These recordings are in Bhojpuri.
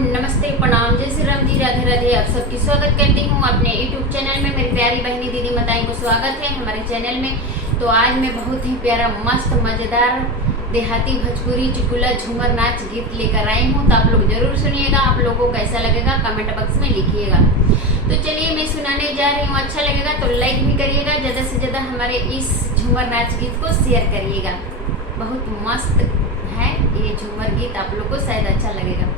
नमस्ते, प्रणाम, जय श्री राम जी, राधे राधे। आप सबकी स्वागत करती हूँ अपने यूट्यूब चैनल में। मेरी प्यारी बहनी दीदी माताएं को स्वागत है हमारे चैनल में। तो आज मैं बहुत ही प्यारा मस्त मजेदार देहाती भोजपुरी चुटकुला झूमर नाच गीत लेकर आई हूँ। तो आप लोग जरूर सुनिएगा। आप लोगों को कैसा लगेगा कमेंट बॉक्स में लिखिएगा। तो चलिए मैं सुनाने जा रही हूँ। अच्छा लगेगा तो लाइक भी करिएगा, ज़्यादा से ज़्यादा हमारे इस झूमर नाच गीत को शेयर करिएगा। बहुत मस्त है ये झूमर गीत, आप लोग को शायद अच्छा लगेगा।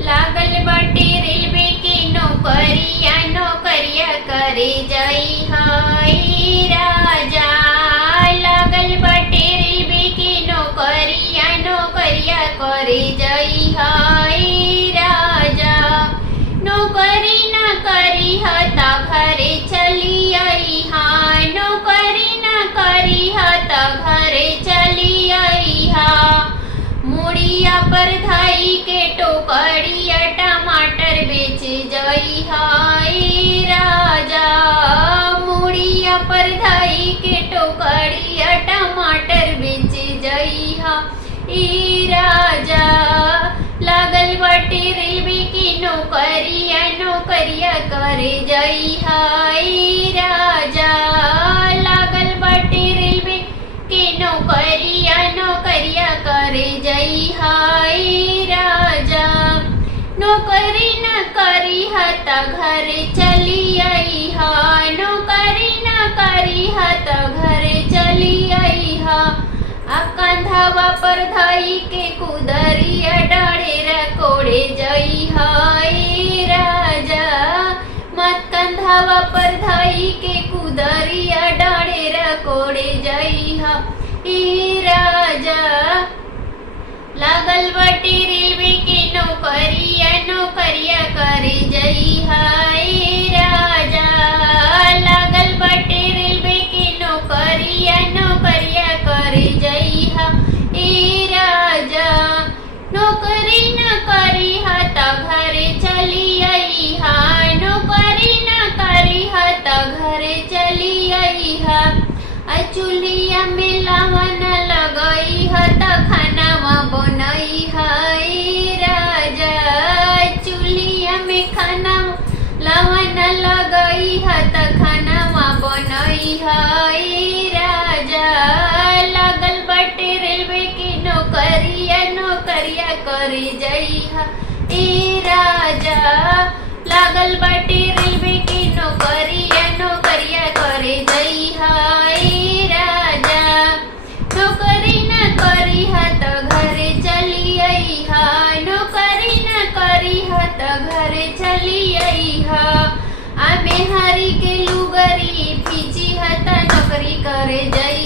लागल बाटे रेलवे के नौकरिया नौकरिया करे जाई हाय राजा। लागल बाटे रेलवे के नौकरिया नौकरिया करे जाई हाय राजा। नौकरी न करी हता घरे चली आई हाँ। नौकरी न करी हता घरे चली आई हाँ। मुड़िया पर धाई के टोकरिया टमाटर बेच जाई हाय राजा। मुड़िया पर धाई के टोकरिया टमाटर बेच जाई हाय राजा। लागल बाटे रेलवे की नौकरिया नौकरिया करे जाई हाय राजा। लागल बाटे रेलवे के नौकरिया नौकरिया करे जाई हाय राजा। नौकरी न करी हता घरे चली आई हा। नौकरी न करी हता घरे चली आई हा। आ कंधावा पर धाई के कुदरिया डाढ़ेरा कोड़े जाई हाय राजा। मत कंधावा पर धाई के कुदरिया डाढ़ेरा कोड़े जाई हा राजा। लागल बाटे रेलवे के नौकरिया नौकरिया करे जाई हाय राजा। लागल बाटे रेलवे के नौकरिया नौकरिया करे जाई हाय राजा। नौकरी न करी हता घरे चली आई हा। नौकरी न करी हता घरे चली आई हा। चूल्हिया में लावन लगई हता खानावा बनई हाय राजा। चूल्हिया में खाना लावन लगई हता खानावा बनई हाय राजा। लागल बाटे रेलवे के नौकरिया नौकरिया करे जाई हाय राजा। लागल बाटे रेलवे के नौकरिया नौकरिया करे जाई हाय राजा। नौकरी न करी हत घरे चली आई हा। नौकरी न करी हत घरे चली आई हा। आ बिहारी के लुगरी पीछी हता नौकरी करे जाई